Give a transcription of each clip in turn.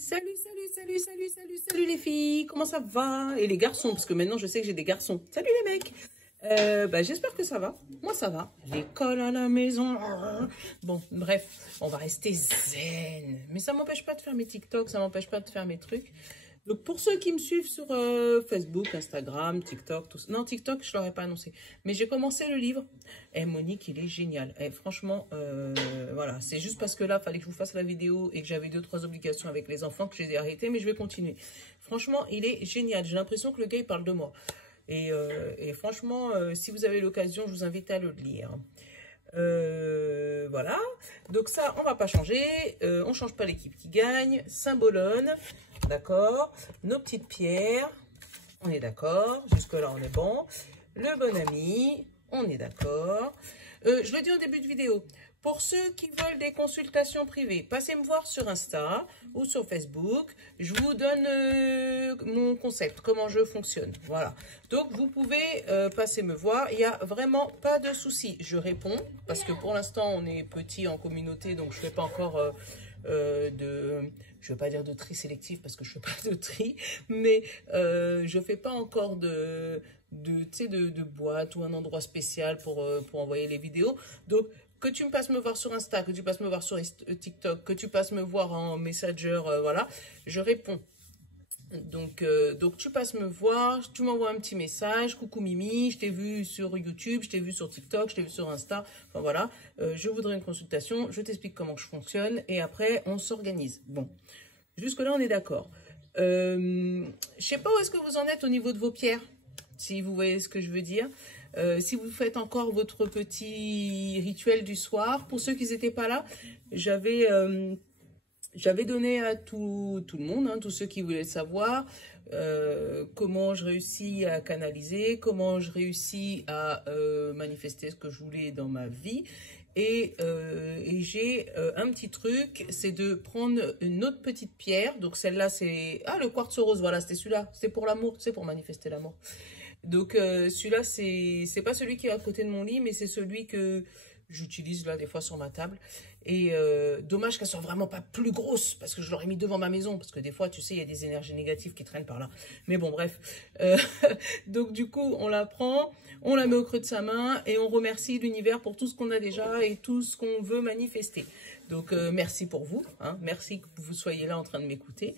Salut les filles, comment ça va? Et les garçons, parce que maintenant je sais que j'ai des garçons. Salut les mecs. J'espère que ça va. Moi ça va. L'école à la maison. Bon, bref, on va rester zen. Mais ça m'empêche pas de faire mes TikTok, ça m'empêche pas de faire mes trucs. Donc pour ceux qui me suivent sur Facebook, Instagram, TikTok, tout ça. Non, TikTok, je ne l'aurais pas annoncé. Mais j'ai commencé le livre. Et Monique, il est génial. Et franchement, voilà. C'est juste parce que là, il fallait que je vous fasse la vidéo et que j'avais 2-3 obligations avec les enfants que j'ai arrêté. Mais je vais continuer. Franchement, il est génial. J'ai l'impression que le gars, il parle de moi. Et franchement, si vous avez l'occasion, je vous invite à le lire. Voilà. Donc ça, on va pas changer. On change pas l'équipe qui gagne. Symbolone. D'accord. Nos petites pierres. On est d'accord. Jusque-là, on est bon. Le bon ami. On est d'accord. Je le dis au début de vidéo. Pour ceux qui veulent des consultations privées, passez me voir sur Insta ou sur Facebook. Je vous donne mon concept, comment je fonctionne. Voilà. Donc, vous pouvez passer me voir. Il n'y a vraiment pas de souci. Je réponds parce que pour l'instant, on est petit en communauté, donc je ne fais pas encore je ne veux pas dire de tri sélectif parce que je ne fais pas de tri, mais je ne fais pas encore de boîte ou un endroit spécial pour envoyer les vidéos. Donc, que tu me passes me voir sur Insta, que tu passes me voir sur TikTok, que tu passes me voir en Messenger, voilà, je réponds. Donc tu passes me voir, tu m'envoies un petit message, coucou Mimi, je t'ai vu sur YouTube, je t'ai vu sur TikTok, je t'ai vu sur Insta, enfin voilà, je voudrais une consultation, je t'explique comment je fonctionne et après on s'organise. Bon, jusque-là on est d'accord. Je sais pas où est-ce que vous en êtes au niveau de vos pierres, si vous voyez ce que je veux dire. Si vous faites encore votre petit rituel du soir, pour ceux qui n'étaient pas là, j'avais donné à tout le monde, hein, tous ceux qui voulaient savoir comment je réussis à canaliser, comment je réussis à manifester ce que je voulais dans ma vie. Et j'ai un petit truc, c'est de prendre une autre petite pierre. Donc celle-là, c'est... Ah, le quartz rose, voilà, c'était celui-là. C'était pour l'amour, c'est pour manifester l'amour. Donc celui-là, c'est pas celui qui est à côté de mon lit, mais c'est celui que j'utilise là des fois sur ma table. Et dommage qu'elle soit vraiment pas plus grosse, parce que je l'aurais mis devant ma maison, parce que des fois, tu sais, il y a des énergies négatives qui traînent par là. Mais bon, bref. Donc du coup, on la prend, on la met au creux de sa main, et on remercie l'univers pour tout ce qu'on a déjà et tout ce qu'on veut manifester. Donc merci pour vous, hein, merci que vous soyez là en train de m'écouter.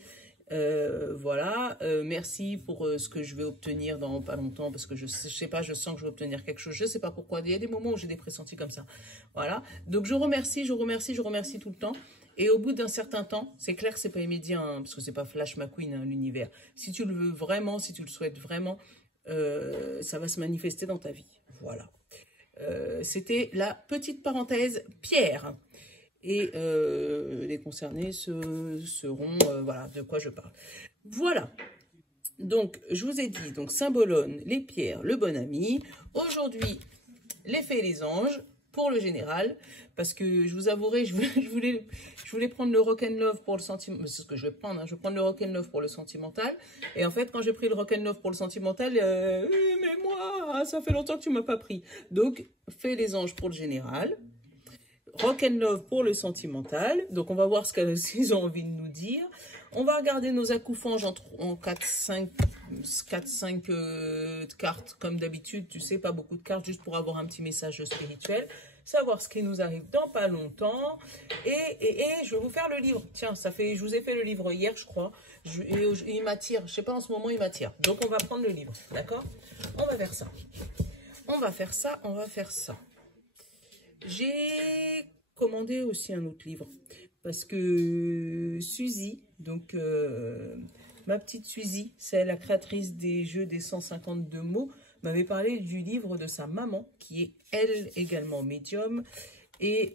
Voilà, merci pour ce que je vais obtenir dans pas longtemps, parce que je sais pas, je sens que je vais obtenir quelque chose, je sais pas pourquoi, il y a des moments où j'ai des pressentis comme ça, voilà, donc je remercie tout le temps, et au bout d'un certain temps, c'est clair que c'est pas immédiat, hein, parce que c'est pas Flash McQueen, hein, l'univers, si tu le veux vraiment, si tu le souhaites vraiment, ça va se manifester dans ta vie, voilà, c'était la petite parenthèse pierre. Et les concernés seront, voilà, de quoi je parle. Voilà, donc je vous ai dit, donc Symbolone, les pierres, le bon ami. Aujourd'hui, les fées et les anges, pour le général, parce que je vous avouerai, je voulais prendre le rock'n'love pour le sentimental, c'est ce que je vais prendre, hein, je vais prendre le rock'n'love pour le sentimental, et en fait, quand j'ai pris le rock'n'love pour le sentimental, mais moi, ça fait longtemps que tu m'as pas pris. Donc, fées et les anges pour le général. Rock'n'love pour le sentimental. Donc, on va voir ce qu'ils ont envie de nous dire. On va regarder nos accoufanges en 4-5 cartes, comme d'habitude. Tu sais, pas beaucoup de cartes, juste pour avoir un petit message spirituel. Savoir ce qui nous arrive dans pas longtemps. Et je vais vous faire le livre. Tiens, je vous ai fait le livre hier, je crois. Il m'attire. Je sais pas, en ce moment, il m'attire. Donc, on va prendre le livre. D'accord? On va faire ça. On va faire ça, on va faire ça. J'ai commandé aussi un autre livre parce que Suzy, donc ma petite Suzy, c'est la créatrice des jeux des 152 mots, m'avait parlé du livre de sa maman qui est elle également médium et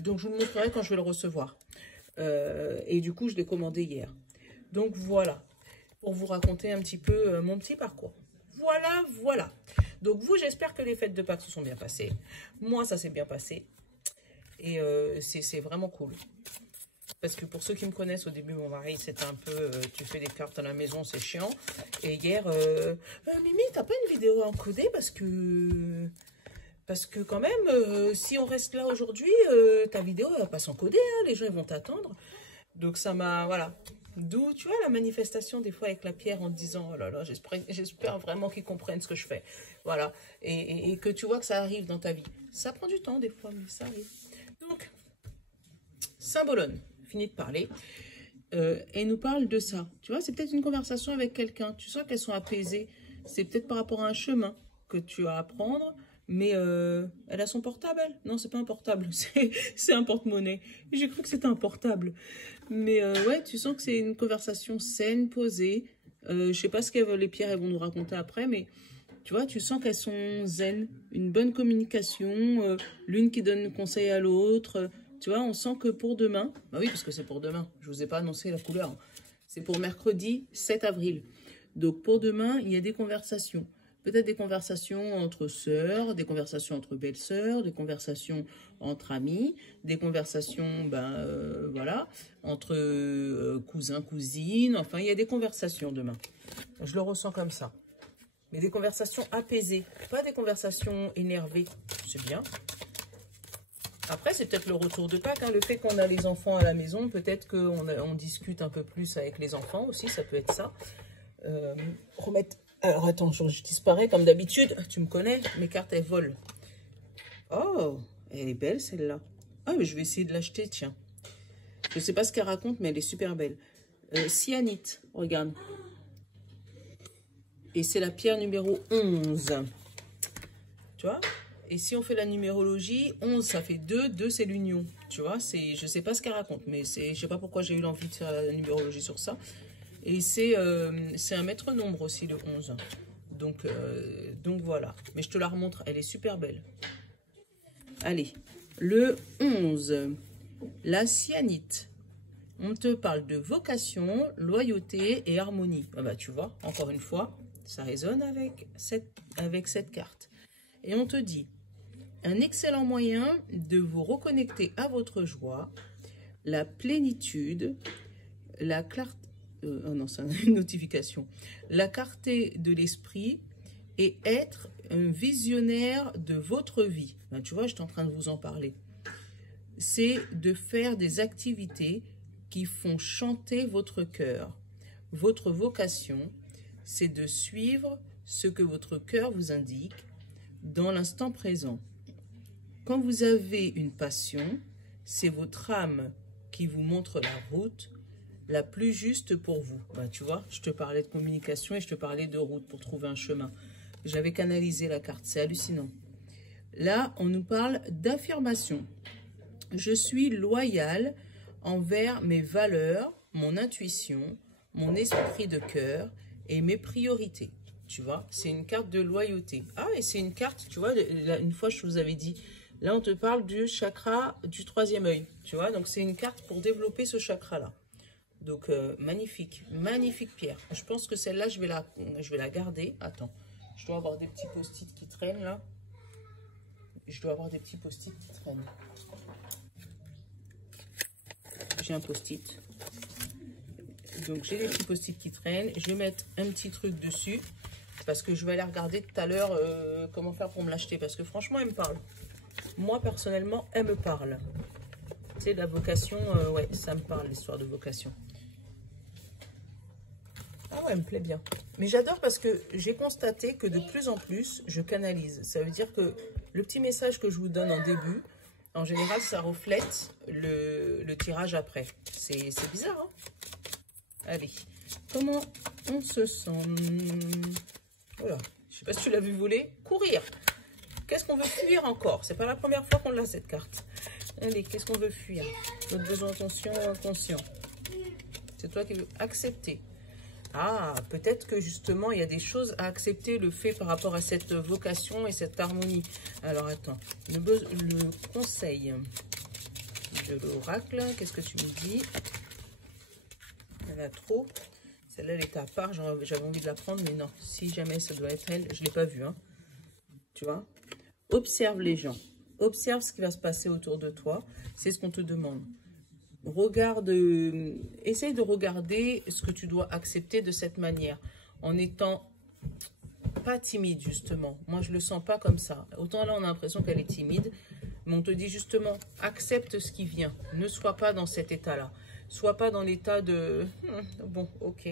donc je vous le montrerai quand je vais le recevoir et du coup je l'ai commandé hier. Donc voilà, pour vous raconter un petit peu mon petit parcours. Voilà. Donc vous, j'espère que les fêtes de Pâques se sont bien passées. Moi, ça s'est bien passé. Et c'est vraiment cool. Parce que pour ceux qui me connaissent, au début, mon mari, c'était un peu, tu fais des cartes à la maison, c'est chiant. Et hier, Mimi, t'as pas une vidéo encodée parce que quand même, si on reste là aujourd'hui, ta vidéo, elle va pas s'encoder, hein, les gens, ils vont t'attendre. Donc ça m'a, voilà. D'où, tu vois, la manifestation des fois avec la pierre en te disant, oh là là, j'espère vraiment qu'ils comprennent ce que je fais. Voilà. Et que tu vois que ça arrive dans ta vie. Ça prend du temps des fois, mais ça arrive. Donc, Saint-Bologne, fini de parler. Et nous parle de ça. Tu vois, c'est peut-être une conversation avec quelqu'un. Tu sens qu'elles sont apaisées. C'est peut-être par rapport à un chemin que tu as à prendre. Mais elle a son portable, elle? Non, c'est pas un portable. C'est un porte-monnaie. J'ai cru que c'était un portable. Mais ouais, tu sens que c'est une conversation saine, posée. Je sais pas ce qu'elles veulent, les pierres, elles vont nous raconter après. Mais tu vois, tu sens qu'elles sont zen. Une bonne communication. L'une qui donne conseil à l'autre. Tu vois, on sent que pour demain, bah oui, parce que c'est pour demain, je ne vous ai pas annoncé la couleur, hein. C'est pour mercredi 7 avril. Donc pour demain, il y a des conversations. Peut-être des conversations entre sœurs, des conversations entre belles-sœurs, des conversations entre amis, des conversations, voilà, entre cousins, cousines. Enfin, il y a des conversations demain. Je le ressens comme ça. Mais des conversations apaisées, pas des conversations énervées. C'est bien. Après, c'est peut-être le retour de Pâques, hein. Le fait qu'on a les enfants à la maison, peut-être qu'on discute un peu plus avec les enfants aussi, ça peut être ça. Remettre... Alors, attends, je disparais comme d'habitude. Tu me connais, mes cartes, elles volent. Oh, elle est belle, celle-là. Ah, mais je vais essayer de l'acheter, tiens. Je ne sais pas ce qu'elle raconte, mais elle est super belle. Cyanite, regarde. Et c'est la pierre numéro 11. Tu vois ? Et si on fait la numérologie, 11, ça fait 2. 2, c'est l'union. Tu vois, je ne sais pas ce qu'elle raconte, mais je ne sais pas pourquoi j'ai eu l'envie de faire la numérologie sur ça. Et c'est un maître nombre aussi, le 11. Donc voilà. Mais je te la remontre, elle est super belle. Allez, le 11, la cyanite. On te parle de vocation, loyauté et harmonie. Ah bah, tu vois, encore une fois, ça résonne avec cette carte. Et on te dit... Un excellent moyen de vous reconnecter à votre joie, la plénitude, la clarté, oh non, c'est une notification, la clarté de l'esprit et être un visionnaire de votre vie. Ben, tu vois, j'étais en train de vous en parler. C'est de faire des activités qui font chanter votre cœur. Votre vocation, c'est de suivre ce que votre cœur vous indique dans l'instant présent. Quand vous avez une passion, c'est votre âme qui vous montre la route la plus juste pour vous. Ben, tu vois, je te parlais de communication et je te parlais de route pour trouver un chemin. J'avais canalisé la carte, c'est hallucinant. Là, on nous parle d'affirmation. Je suis loyal envers mes valeurs, mon intuition, mon esprit de cœur et mes priorités. Tu vois, c'est une carte de loyauté. Ah, et c'est une carte, tu vois, une fois je vous avais dit... Là, on te parle du chakra du 3e œil, tu vois. Donc, c'est une carte pour développer ce chakra-là. Donc, magnifique, magnifique pierre. Je pense que celle-là, je vais la garder. Attends, je dois avoir des petits post-it qui traînent, là. Je dois avoir des petits post-it qui traînent. J'ai un post-it. Donc, j'ai des petits post-it qui traînent. Je vais mettre un petit truc dessus. Parce que je vais aller regarder tout à l'heure comment faire pour me l'acheter. Parce que franchement, elle me parle. Moi, personnellement, elle me parle. Tu sais, la vocation, ouais, ça me parle, l'histoire de vocation. Ah ouais, elle me plaît bien. Mais j'adore parce que j'ai constaté que de plus en plus, je canalise. Ça veut dire que le petit message que je vous donne en début, en général, ça reflète le tirage après. C'est bizarre, hein? Allez, comment on se sent? Voilà, je sais pas si tu l'as vu voler. Courir. Qu'est-ce qu'on veut fuir encore? C'est pas la première fois qu'on l'a, cette carte. Allez, qu'est-ce qu'on veut fuir? Notre besoin conscient ou inconscient? C'est toi qui veux accepter. Ah, peut-être que justement, il y a des choses à accepter, le fait par rapport à cette vocation et cette harmonie. Alors, attends. Le conseil de l'oracle, qu'est-ce que tu me dis? Il y en a trop. Celle-là, elle était à part. J'avais envie de la prendre, mais non. Si jamais ça doit être elle, je ne l'ai pas vue, hein. Tu vois? Observe les gens. Observe ce qui va se passer autour de toi. C'est ce qu'on te demande. Regarde, essaye de regarder ce que tu dois accepter de cette manière. En étant pas timide, justement. Moi, je le sens pas comme ça. Autant là, on a l'impression qu'elle est timide. Mais on te dit justement, accepte ce qui vient. Ne sois pas dans cet état-là. Sois pas dans l'état de bon, ok,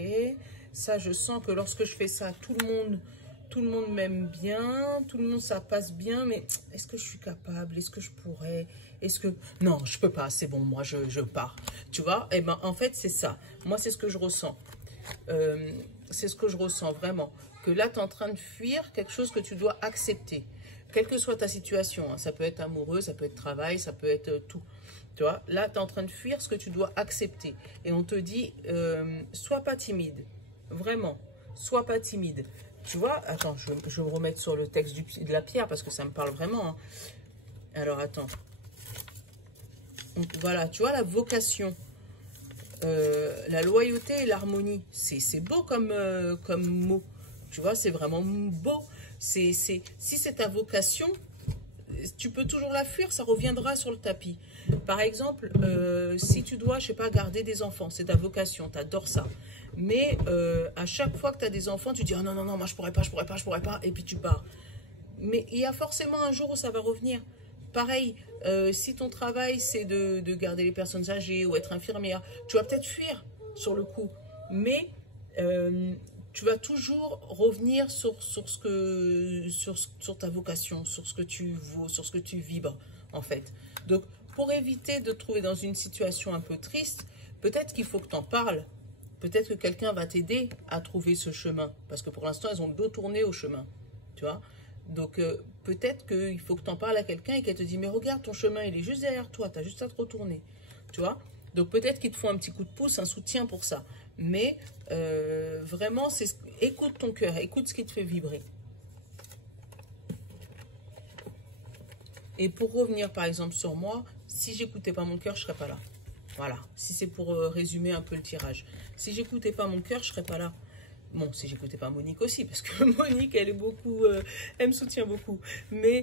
ça je sens que lorsque je fais ça, tout le monde m'aime bien, tout le monde ça passe bien, mais est-ce que je suis capable? Est-ce que je pourrais? Est-ce que non, je peux pas, c'est bon, moi je pars. Tu vois? Et ben en fait, c'est ça. Moi, c'est ce que je ressens. C'est ce que je ressens vraiment, que là tu es en train de fuir quelque chose que tu dois accepter. Quelle que soit ta situation, hein, ça peut être amoureux, ça peut être travail, ça peut être tout. Tu vois, là, tu es en train de fuir ce que tu dois accepter. Et on te dit, sois pas timide. Vraiment, sois pas timide. Tu vois, attends, je vais me remettre sur le texte de la pierre parce que ça me parle vraiment. Hein. Alors, attends. Donc, voilà, tu vois, la vocation, la loyauté et l'harmonie, c'est beau comme mot. Tu vois, c'est vraiment beau. Si c'est ta vocation, tu peux toujours la fuir, ça reviendra sur le tapis. Par exemple, si tu dois, je sais pas, garder des enfants, c'est ta vocation, tu adores ça. Mais à chaque fois que tu as des enfants, tu dis oh non, non, non, moi je pourrais pas, et puis tu pars. Mais il y a forcément un jour où ça va revenir. Pareil, si ton travail c'est de garder les personnes âgées ou être infirmière, tu vas peut-être fuir sur le coup. Mais tu vas toujours revenir sur ta vocation, sur ce que tu vaux, sur ce que tu vibres, en fait. Donc, pour éviter de te trouver dans une situation un peu triste, peut-être qu'il faut que tu en parles. Peut-être que quelqu'un va t'aider à trouver ce chemin. Parce que pour l'instant, elles ont le dos tourné au chemin. Tu vois? Donc, peut-être qu'il faut que tu en parles à quelqu'un et qu'elle te dit, mais regarde, ton chemin, il est juste derrière toi. Tu as juste à te retourner. Tu vois? Donc, peut-être qu'il te faut un petit coup de pouce, un soutien pour ça. Mais vraiment, écoute ton cœur, écoute ce qui te fait vibrer. Et pour revenir par exemple sur moi, si j'écoutais pas mon cœur, je serais pas là. Voilà, si c'est pour résumer un peu le tirage. Si j'écoutais pas mon cœur, je serais pas là. Bon, si j'écoutais pas Monique aussi, parce que Monique, elle est beaucoup, elle me soutient beaucoup. Mais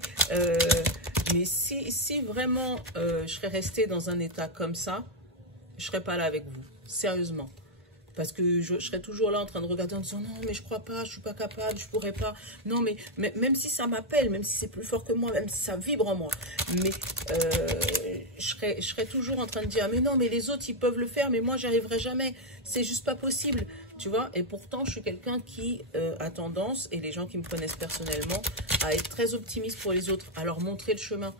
si vraiment je serais restée dans un état comme ça, je serais pas là avec vous, sérieusement. Parce que je serais toujours là en train de regarder en disant non mais je crois pas, je suis pas capable, je pourrais pas. Non mais même si ça m'appelle, même si c'est plus fort que moi, même si ça vibre en moi. Mais je serais toujours en train de dire ah, mais non mais les autres ils peuvent le faire mais moi j'y arriverai jamais. C'est juste pas possible. Tu vois, et pourtant je suis quelqu'un qui a tendance, et les gens qui me connaissent personnellement, à être très optimiste pour les autres, à leur montrer le chemin.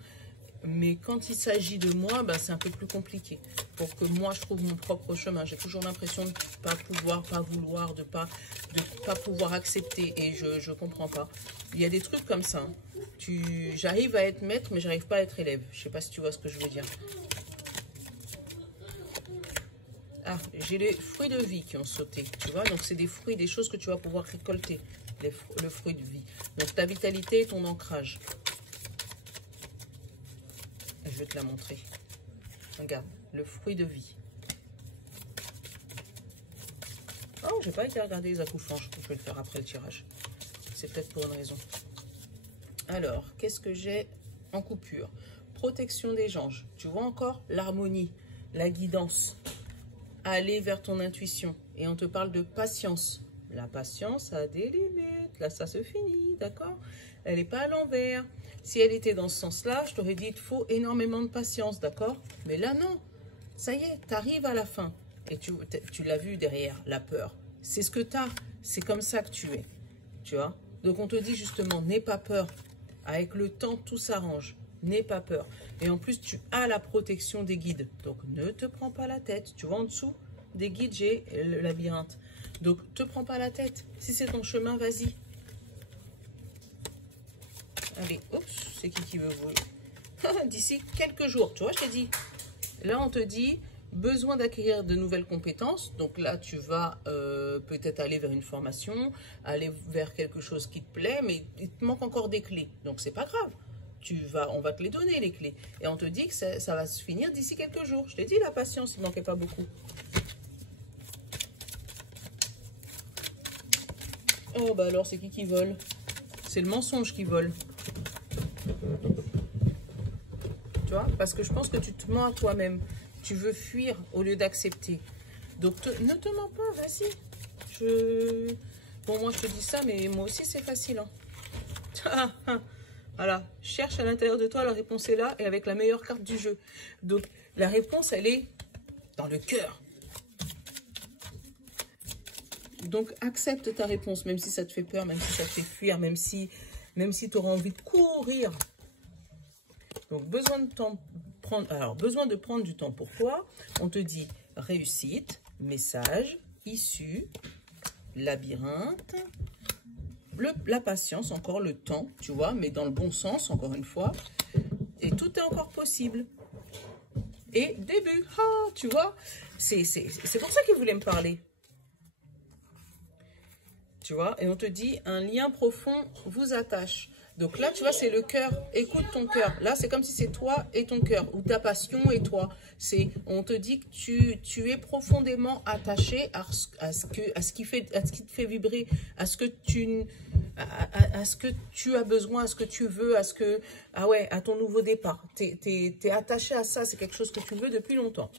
Mais quand il s'agit de moi, bah, c'est un peu plus compliqué. Pour que moi, je trouve mon propre chemin. J'ai toujours l'impression de ne pas pouvoir, pas vouloir, de pas pouvoir accepter. Et je ne comprends pas. Il y a des trucs comme ça. Hein. J'arrive à être maître, mais j'arrive pas à être élève. Je ne sais pas si tu vois ce que je veux dire. Ah, j'ai les fruits de vie qui ont sauté. Tu vois, donc c'est des fruits, des choses que tu vas pouvoir récolter. Le fruit de vie. Donc ta vitalité et ton ancrage. Je vais te la montrer. Regarde, le fruit de vie. Oh, j'ai pas été regarder les accouchements. Je vais le faire après le tirage. C'est peut-être pour une raison. Alors, qu'est-ce que j'ai en coupure? Protection des anges. Tu vois encore l'harmonie, la guidance. Aller vers ton intuition. Et on te parle de patience. La patience a des limites. Là, ça se finit, d'accord? Elle n'est pas à l'envers. Si elle était dans ce sens-là, je t'aurais dit, il te faut énormément de patience, d'accord? Mais là, non. Ça y est, tu arrives à la fin. Et tu l'as vu derrière, la peur. C'est ce que tu as. C'est comme ça que tu es. Tu vois? Donc, on te dit justement, n'aie pas peur. Avec le temps, tout s'arrange. N'aie pas peur. Et en plus, tu as la protection des guides. Donc, ne te prends pas la tête. Tu vois, en dessous des guides, j'ai le labyrinthe. Donc, te prends pas la tête. Si c'est ton chemin, vas-y. Allez, oups, c'est qui veut vous? D'ici quelques jours, tu vois, je t'ai dit. Là, on te dit, besoin d'acquérir de nouvelles compétences. Donc là, tu vas peut-être aller vers une formation, aller vers quelque chose qui te plaît, mais il te manque encore des clés. Donc, c'est pas grave. On va te les donner, les clés. Et on te dit que ça va se finir d'ici quelques jours. Je t'ai dit, la patience, il ne manquait pas beaucoup. Oh, bah alors, c'est qui vole? C'est le mensonge qui vole. Tu vois, parce que je pense que tu te mens à toi-même. Tu veux fuir au lieu d'accepter. Donc, ne te mens pas, vas-y. Bon, moi, je te dis ça, mais moi aussi, c'est facile. Hein. Voilà, cherche à l'intérieur de toi, la réponse est là, et avec la meilleure carte du jeu. Donc, la réponse, elle est dans le cœur. Donc, accepte ta réponse, même si ça te fait peur, même si ça te fait fuir, même si tu auras envie de courir. Donc, besoin de prendre du temps pour toi. On te dit réussite, message, issue, labyrinthe, la patience, encore le temps, tu vois, mais dans le bon sens, encore une fois. Et tout est encore possible. Et début, ah, tu vois, c'est pour ça qu'il voulait me parler. Tu vois, et on te dit, un lien profond vous attache. Donc là, tu vois, c'est le cœur. Écoute ton cœur. Là, c'est comme si c'est toi et ton cœur, ou ta passion et toi. On te dit que tu es profondément attaché à ce qui te fait vibrer, à ce que tu as besoin, à ce que tu veux, à ton nouveau départ. T'es attaché à ça, c'est quelque chose que tu veux depuis longtemps.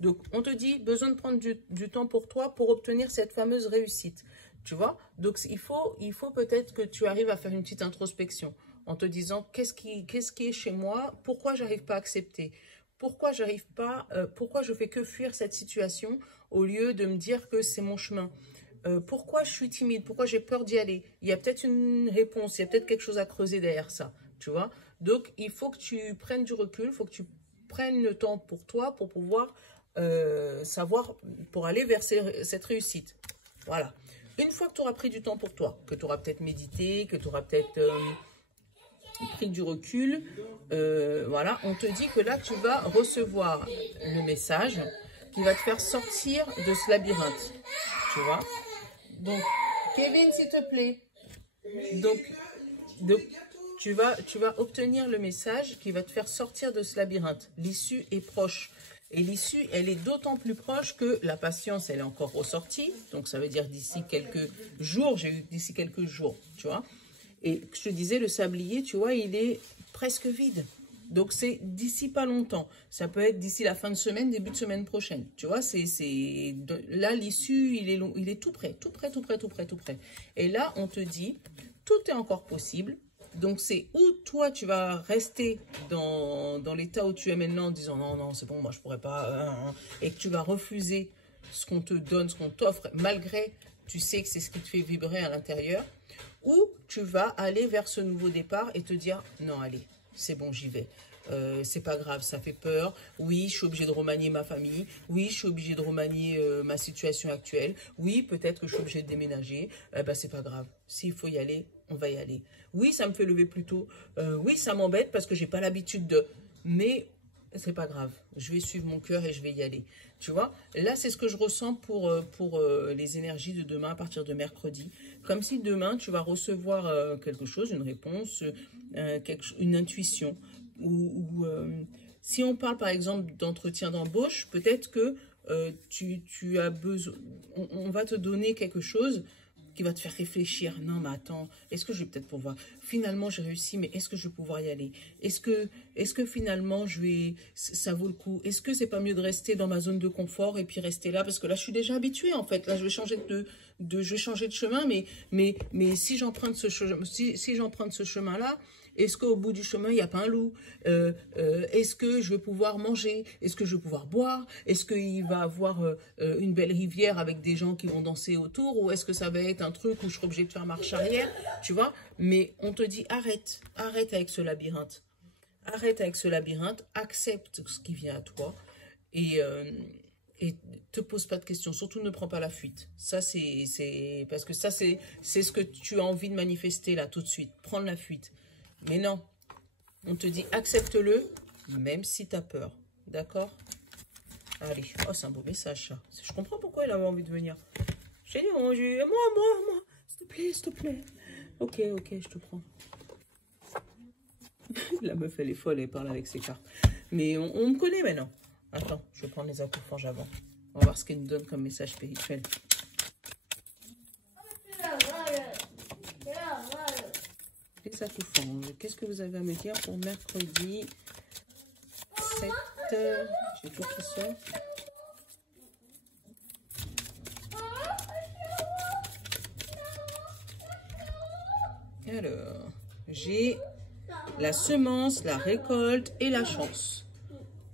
Donc, on te dit, besoin de prendre du temps pour toi pour obtenir cette fameuse réussite. Tu vois? Donc, il faut peut-être que tu arrives à faire une petite introspection en te disant, qu'est-ce qui est chez moi? Pourquoi j'arrive pas à accepter? Pourquoi je fais que fuir cette situation au lieu de me dire que c'est mon chemin? Pourquoi je suis timide? Pourquoi j'ai peur d'y aller? Il y a peut-être une réponse, il y a peut-être quelque chose à creuser derrière ça, tu vois? Donc, il faut que tu prennes du recul, il faut que tu prennes le temps pour toi pour pouvoir savoir, pour aller vers cette réussite. Voilà. Une fois que tu auras pris du temps pour toi, que tu auras peut-être médité, que tu auras peut-être pris du recul, voilà, on te dit que là, tu vas recevoir le message qui va te faire sortir de ce labyrinthe, tu vois. Donc, Kevin, s'il te plaît. Donc tu vas obtenir le message qui va te faire sortir de ce labyrinthe. L'issue est proche. Et l'issue, elle est d'autant plus proche que la patience, elle est encore ressortie. Donc, ça veut dire d'ici quelques jours, j'ai eu d'ici quelques jours, tu vois. Et je te disais, le sablier, tu vois, il est presque vide. Donc, c'est d'ici pas longtemps. Ça peut être d'ici la fin de semaine, début de semaine prochaine. Tu vois, là, l'issue, il est tout près, tout près, tout près, tout près, tout près. Et là, on te dit, tout est encore possible. Donc, c'est où toi, tu vas rester dans l'état où tu es maintenant en disant non, non, c'est bon, moi, je pourrais pas. Et que tu vas refuser ce qu'on te donne, ce qu'on t'offre, malgré tu sais que c'est ce qui te fait vibrer à l'intérieur. Ou tu vas aller vers ce nouveau départ et te dire non, allez, c'est bon, j'y vais. C'est pas grave, ça fait peur. Oui, je suis obligée de remanier ma famille. Oui, je suis obligée de remanier ma situation actuelle. Oui, peut-être que je suis obligée de déménager. C'est pas grave. S'il faut y aller, on va y aller. Oui, ça me fait lever plus tôt. Oui, ça m'embête parce que j'ai pas l'habitude de... Mais c'est pas grave. Je vais suivre mon cœur et je vais y aller. Tu vois, là, c'est ce que je ressens pour les énergies de demain à partir de mercredi. Comme si demain, tu vas recevoir quelque chose, une réponse, une intuition. Si on parle par exemple d'entretien d'embauche, peut-être que tu as besoin, on va te donner quelque chose qui va te faire réfléchir. Non, mais attends, est-ce que je vais peut-être pouvoir... Finalement, j'ai réussi, mais est-ce que je vais pouvoir y aller? Est-ce que finalement, ça vaut le coup? Est-ce que c'est pas mieux de rester dans ma zone de confort et puis rester là? Parce que là, je suis déjà habituée, en fait. Là, je vais changer je vais changer de chemin, mais si j'emprunte ce chemin-là, est-ce qu'au bout du chemin, il n'y a pas un loup? Est-ce que je vais pouvoir manger? Est-ce que je vais pouvoir boire? Est-ce qu'il va y avoir une belle rivière avec des gens qui vont danser autour? Ou est-ce que ça va être un truc où je serai obligée de faire marche arrière? Tu vois? Mais on te dit arrête. Arrête avec ce labyrinthe. Arrête avec ce labyrinthe. Accepte ce qui vient à toi. Et te pose pas de questions. Surtout, ne prends pas la fuite. Ça, parce que ça, c'est ce que tu as envie de manifester là, tout de suite. Prendre la fuite. Mais non, on te dit accepte-le, même si tu as peur. D'accord? Allez, oh, c'est un beau message, ça. Je comprends pourquoi il avait envie de venir. J'ai dit, moi, s'il te plaît. Ok, je te prends. La meuf, elle est folle, elle parle avec ses cartes. Mais on me connaît maintenant. Attends, je vais prendre les accoufanges avant. On va voir ce qu'elle nous donne comme message spirituel. Les accoufanges. Qu'est-ce que vous avez à me dire pour mercredi 7 j'ai tout qui sort. Alors, j'ai la semence, la récolte et la chance.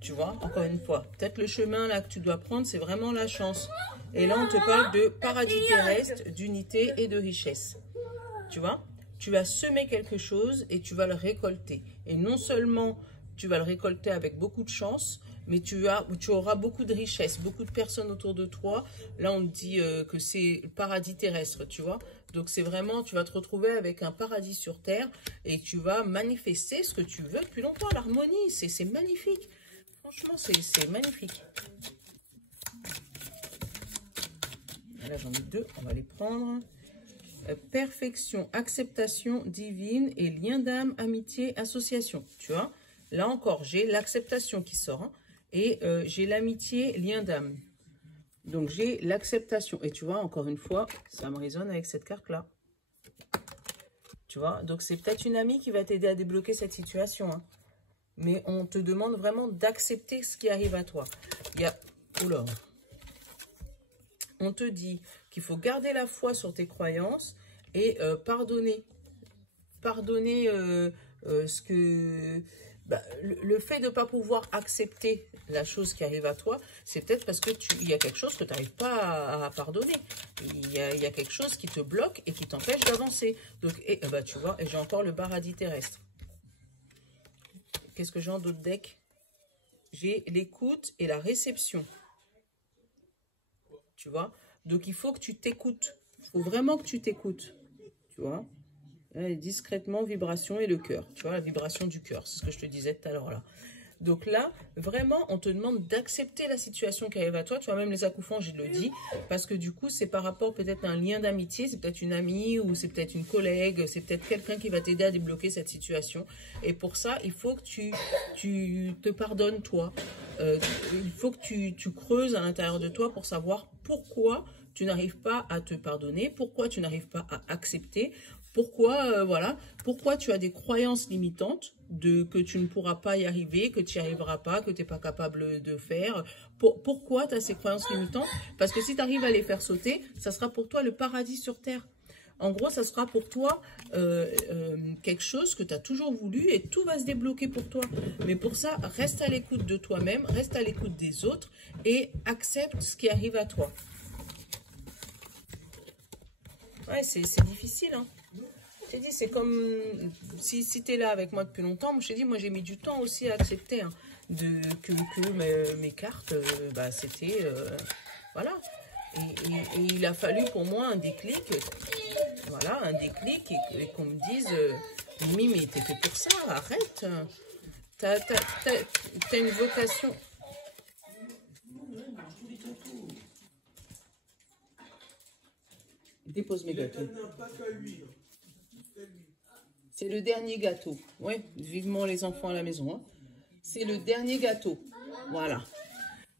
Tu vois, encore une fois, peut-être le chemin là que tu dois prendre, c'est vraiment la chance. Et là, on te parle de paradis terrestre, d'unité et de richesse. Tu vois? Tu vas semer quelque chose et tu vas le récolter. Et non seulement tu vas le récolter avec beaucoup de chance, mais tu auras beaucoup de richesse, beaucoup de personnes autour de toi. Là, on te dit que c'est le paradis terrestre, tu vois. Donc, c'est vraiment, tu vas te retrouver avec un paradis sur terre et tu vas manifester ce que tu veux depuis longtemps. L'harmonie, c'est magnifique. Franchement, c'est magnifique. Là, j'en ai deux, on va les prendre. Perfection, acceptation divine et lien d'âme, amitié, association. Tu vois, là encore, j'ai l'acceptation qui sort. Hein, et j'ai l'amitié, lien d'âme. Donc, j'ai l'acceptation. Et tu vois, encore une fois, ça me résonne avec cette carte-là. Tu vois, donc c'est peut-être une amie qui va t'aider à débloquer cette situation. Hein. Mais on te demande vraiment d'accepter ce qui arrive à toi. Il y a... Oula. On te dit qu'il faut garder la foi sur tes croyances et pardonner. Pardonner ce que... Bah, le fait de ne pas pouvoir accepter la chose qui arrive à toi, c'est peut-être parce que il y a quelque chose que tu n'arrives pas à pardonner. Il y a quelque chose qui te bloque et qui t'empêche d'avancer. Donc, bah, tu vois, et j'ai encore le paradis terrestre. Qu'est-ce que j'ai en d'autres decks? J'ai l'écoute et la réception. Tu vois? Donc, il faut que tu t'écoutes. Il faut vraiment que tu t'écoutes. Tu vois? Là, discrètement, vibration et le cœur. Tu vois, la vibration du cœur. C'est ce que je te disais tout à l'heure là. Donc là, vraiment, on te demande d'accepter la situation qui arrive à toi. Tu vois, même les acouphants, je le dis. Parce que du coup, c'est par rapport peut-être à un lien d'amitié. C'est peut-être une amie ou c'est peut-être une collègue. C'est peut-être quelqu'un qui va t'aider à débloquer cette situation. Et pour ça, il faut que tu te pardonnes, toi. Il faut que tu creuses à l'intérieur de toi pour savoir pourquoi tu n'arrives pas à te pardonner, pourquoi tu n'arrives pas à accepter, pourquoi, voilà, pourquoi tu as des croyances limitantes que tu ne pourras pas y arriver, que tu n'y arriveras pas, que tu n'es pas capable de faire. Pourquoi tu as ces croyances limitantes? Parce que si tu arrives à les faire sauter, ça sera pour toi le paradis sur terre. En gros, ça sera pour toi quelque chose que tu as toujours voulu et tout va se débloquer pour toi. Mais pour ça, reste à l'écoute de toi-même, reste à l'écoute des autres et accepte ce qui arrive à toi. Ouais, c'est difficile, hein. Je t'ai dit, c'est comme si tu es là avec moi depuis longtemps. Je t'ai dit, moi j'ai mis du temps aussi à accepter hein, que mes cartes, bah, c'était. Voilà. Et il a fallu pour moi un déclic. Voilà, un déclic et qu'on me dise Mimi, mais t'es fait pour ça, arrête. T'as une vocation. Dépose mes gâteaux. C'est le dernier gâteau. Oui, vivement les enfants à la maison. Hein. C'est le dernier gâteau. Voilà.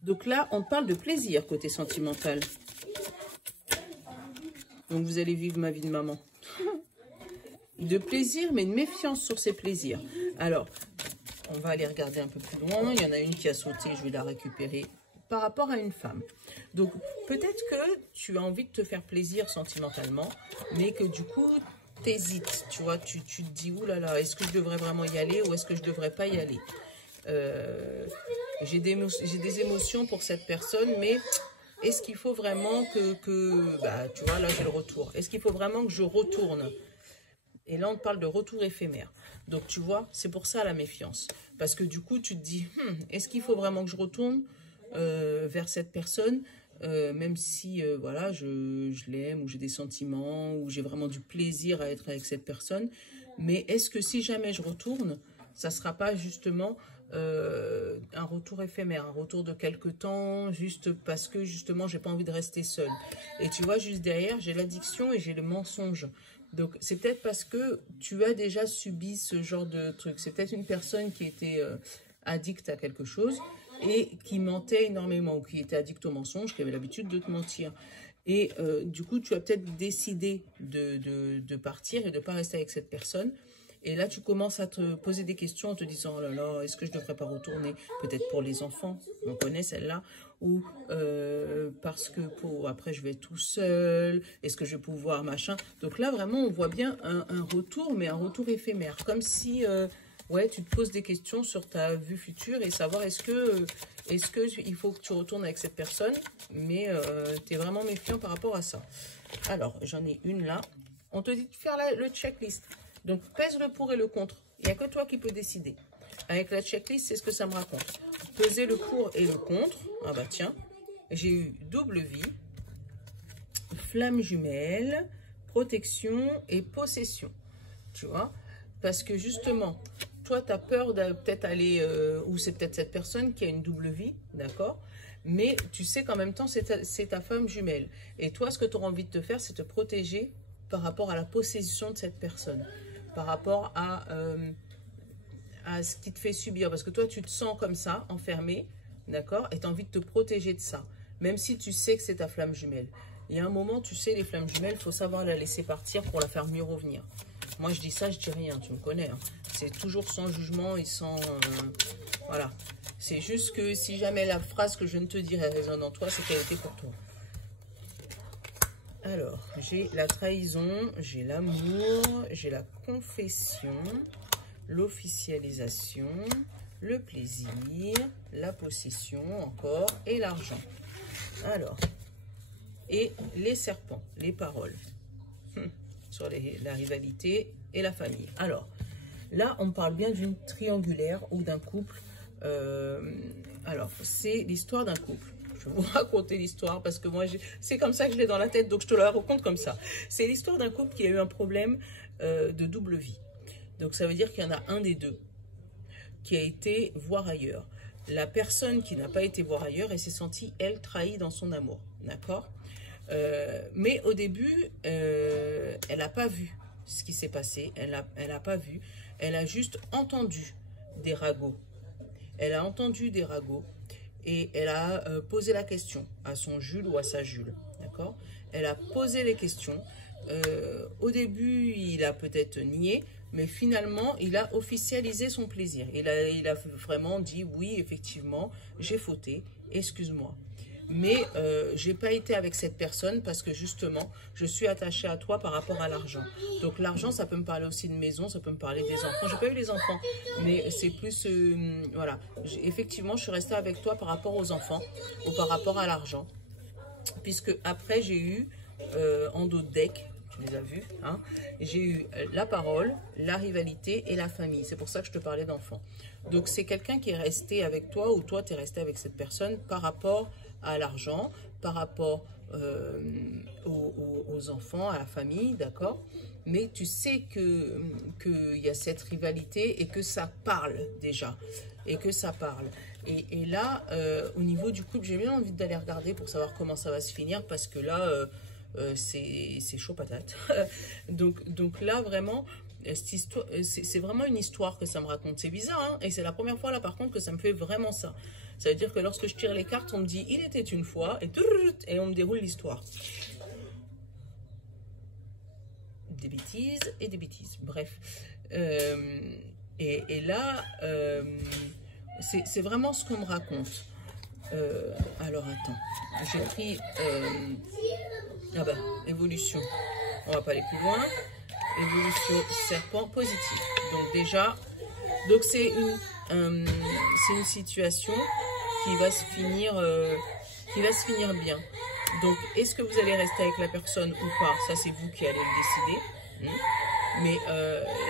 Donc là, on parle de plaisir côté sentimental. Donc vous allez vivre ma vie de maman. De plaisir, mais de méfiance sur ces plaisirs. Alors, on va aller regarder un peu plus loin. Il y en a une qui a sauté, je vais la récupérer par rapport à une femme. Donc, peut-être que tu as envie de te faire plaisir sentimentalement, mais que du coup, t'hésites, tu vois, tu te dis, oulala, est-ce que je devrais vraiment y aller ou est-ce que je devrais pas y aller? J'ai des émotions pour cette personne, mais est-ce qu'il faut vraiment bah, tu vois, là j'ai le retour. Est-ce qu'il faut vraiment que je retourne? Et là, on te parle de retour éphémère. Donc, tu vois, c'est pour ça la méfiance. Parce que du coup, tu te dis, est-ce qu'il faut vraiment que je retourne vers cette personne même si, voilà, je l'aime, ou j'ai des sentiments, ou j'ai vraiment du plaisir à être avec cette personne. Mais est-ce que si jamais je retourne, ça ne sera pas justement un retour éphémère, un retour de quelque temps, juste parce que justement, j'ai pas envie de rester seule. Et tu vois, juste derrière, j'ai l'addiction et j'ai le mensonge. Donc, c'est peut-être parce que tu as déjà subi ce genre de truc. C'est peut-être une personne qui était addict à quelque chose et qui mentait énormément ou qui était addict au mensonge, qui avait l'habitude de te mentir. Et du coup, tu as peut-être décidé de partir et de ne pas rester avec cette personne. Et là, tu commences à te poser des questions en te disant, oh là là, est-ce que je ne devrais pas retourner? Peut-être pour les enfants, on connaît celle-là. Ou parce que après, je vais être tout seul. Est-ce que je vais pouvoir, machin? Donc là, vraiment, on voit bien un retour, mais un retour éphémère. Comme si, ouais, tu te poses des questions sur ta vue future et savoir est-ce que il faut que tu retournes avec cette personne, mais tu es vraiment méfiant par rapport à ça. Alors, j'en ai une là. On te dit de faire le checklist. Donc, pèse le pour et le contre. Il n'y a que toi qui peux décider. Avec la checklist, c'est ce que ça me raconte. Peser le pour et le contre. Ah bah tiens, j'ai eu double vie, flamme jumelle, protection et possession. Tu vois? Parce que justement, toi, tu as peur de peut-être aller, ou c'est peut-être cette personne qui a une double vie, d'accord? Mais tu sais qu'en même temps, c'est ta femme jumelle. Et toi, ce que tu auras envie de te faire, c'est te protéger par rapport à la possession de cette personne. Par rapport à ce qui te fait subir. Parce que toi, tu te sens comme ça, enfermé, d'accord? Et tu as envie de te protéger de ça. Même si tu sais que c'est ta flamme jumelle. Il y a un moment, tu sais, les flammes jumelles, il faut savoir la laisser partir pour la faire mieux revenir. Moi, je dis ça, je dis rien, tu me connais. Hein. C'est toujours sans jugement et sans... voilà. C'est juste que si jamais la phrase que je ne te dirai résonne en toi, c'est qu'elle était pour toi. Alors, j'ai la trahison, j'ai l'amour, j'ai la confession, l'officialisation, le plaisir, la possession encore et l'argent. Alors, et les serpents, les paroles. Sur la rivalité et la famille. Alors, là, on parle bien d'une triangulaire ou d'un couple. Alors, c'est l'histoire d'un couple. Je vais vous raconter l'histoire parce que moi, c'est comme ça que je l'ai dans la tête, donc je te la raconte comme ça. C'est l'histoire d'un couple qui a eu un problème de double vie. Donc, ça veut dire qu'il y en a un des deux qui a été voir ailleurs. La personne qui n'a pas été voir ailleurs, elle s'est sentie, elle, trahie dans son amour. D'accord ? Mais au début, elle n'a pas vu ce qui s'est passé. Elle a pas vu. Elle a juste entendu des ragots. Elle a entendu des ragots et elle a posé la question à son Jules ou à sa Jules. D'accord ? Elle a posé les questions. Au début, il a peut-être nié, mais finalement, il a officialisé son plaisir. Il a vraiment dit, oui, effectivement, j'ai fauté, excuse-moi. Mais je n'ai pas été avec cette personne parce que justement, je suis attachée à toi par rapport à l'argent. Donc l'argent, ça peut me parler aussi de maison, ça peut me parler des enfants. Je n'ai pas eu les enfants, mais c'est plus, voilà. Effectivement, je suis restée avec toi par rapport aux enfants ou par rapport à l'argent. Puisque après, j'ai eu, en dos de deck, tu les as vus, hein, j'ai eu la parole, la rivalité et la famille. C'est pour ça que je te parlais d'enfants. Donc c'est quelqu'un qui est resté avec toi ou toi, tu es resté avec cette personne par rapport à l'argent, par rapport aux enfants, à la famille, d'accord? Mais tu sais qu'il y a cette rivalité et que ça parle déjà. Et que ça parle. Et là, au niveau du couple, j'ai bien envie d'aller regarder pour savoir comment ça va se finir parce que là, c'est chaud patate. donc là, vraiment, c'est vraiment une histoire que ça me raconte. C'est bizarre, hein? Et c'est la première fois, là, par contre, que ça me fait vraiment ça. Ça veut dire que lorsque je tire les cartes, on me dit « il était une fois » et on me déroule l'histoire. Des bêtises et des bêtises. Bref. Et là, c'est vraiment ce qu'on me raconte. Alors, attends. J'ai pris... ah ben, évolution. On va pas aller plus loin. Évolution serpent positif. Donc déjà, c'est une situation qui va se finir bien. Donc, est-ce que vous allez rester avec la personne ou pas? Ça, c'est vous qui allez le décider. Mais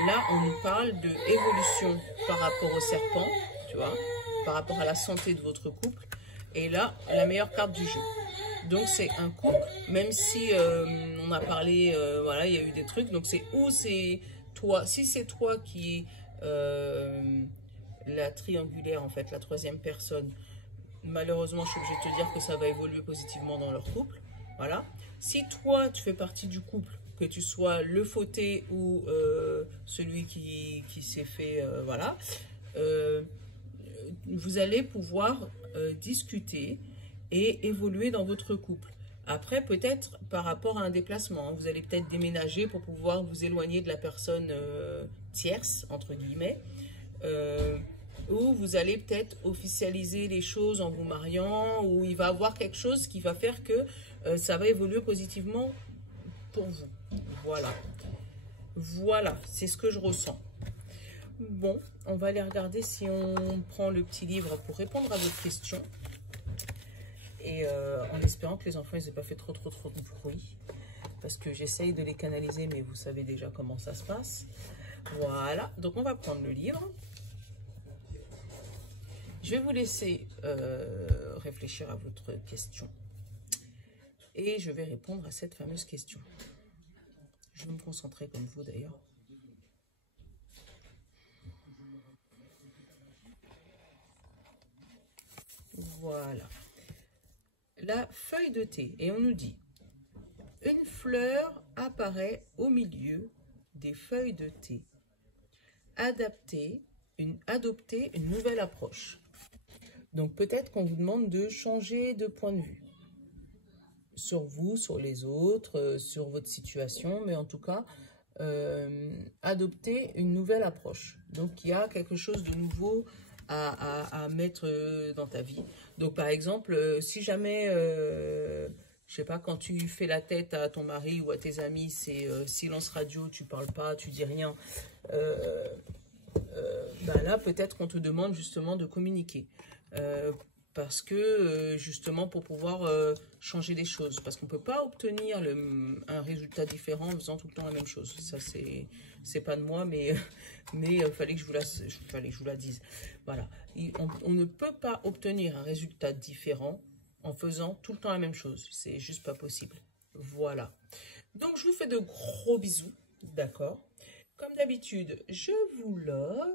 là, on nous parle de évolution par rapport au serpent, tu vois, par rapport à la santé de votre couple. Et là, la meilleure carte du jeu. Donc, c'est un couple, même si on a parlé, voilà, il y a eu des trucs. Donc, c'est toi. Si c'est toi qui est la triangulaire, en fait, la troisième personne, malheureusement, je suis obligée de te dire que ça va évoluer positivement dans leur couple. Voilà. Si toi, tu fais partie du couple, que tu sois le fauté ou celui qui s'est fait, voilà, vous allez pouvoir discuter et évoluer dans votre couple. Après, peut-être par rapport à un déplacement, hein, vous allez peut-être déménager pour pouvoir vous éloigner de la personne tierce, entre guillemets, ou vous allez peut-être officialiser les choses en vous mariant, ou il va y avoir quelque chose qui va faire que ça va évoluer positivement pour vous. Voilà. Voilà, c'est ce que je ressens. Bon, on va aller regarder si on prend le petit livre pour répondre à votre question. Et en espérant que les enfants n'aient pas fait trop de bruit. Parce que j'essaye de les canaliser, mais vous savez déjà comment ça se passe. Voilà, donc on va prendre le livre. Je vais vous laisser réfléchir à votre question. Et je vais répondre à cette fameuse question. Je vais me concentrer comme vous d'ailleurs. Voilà. La feuille de thé. Et on nous dit, une fleur apparaît au milieu des feuilles de thé. Adopter une nouvelle approche. Donc peut-être qu'on vous demande de changer de point de vue. Sur vous, sur les autres, sur votre situation, mais en tout cas, adopter une nouvelle approche. Donc il y a quelque chose de nouveau à mettre dans ta vie. Donc par exemple, si jamais, je sais pas, quand tu fais la tête à ton mari ou à tes amis, c'est silence radio, tu parles pas, tu dis rien, ben là peut-être qu'on te demande justement de communiquer. Parce que justement pour pouvoir changer les choses, parce qu'on ne peut pas obtenir un résultat différent en faisant tout le temps la même chose. Ça c'est pas de moi, mais fallait que je vous la dise. Voilà, on ne peut pas obtenir un résultat différent en faisant tout le temps la même chose. C'est juste pas possible. Voilà. Donc je vous fais de gros bisous, d'accord? Comme d'habitude, je vous love.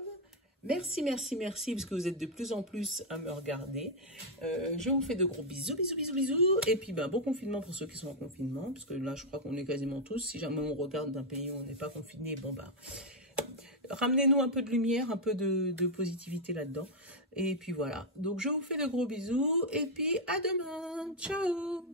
Merci, merci, merci, parce que vous êtes de plus en plus à me regarder. Je vous fais de gros bisous, bisous, bisous, bisous. Et puis, ben, bon confinement pour ceux qui sont en confinement, parce que là, je crois qu'on est quasiment tous. Si jamais on regarde d'un pays où on n'est pas confiné, bon, ben, ramenez-nous un peu de lumière, un peu de positivité là-dedans. Et puis, voilà. Donc, je vous fais de gros bisous. Et puis, à demain. Ciao!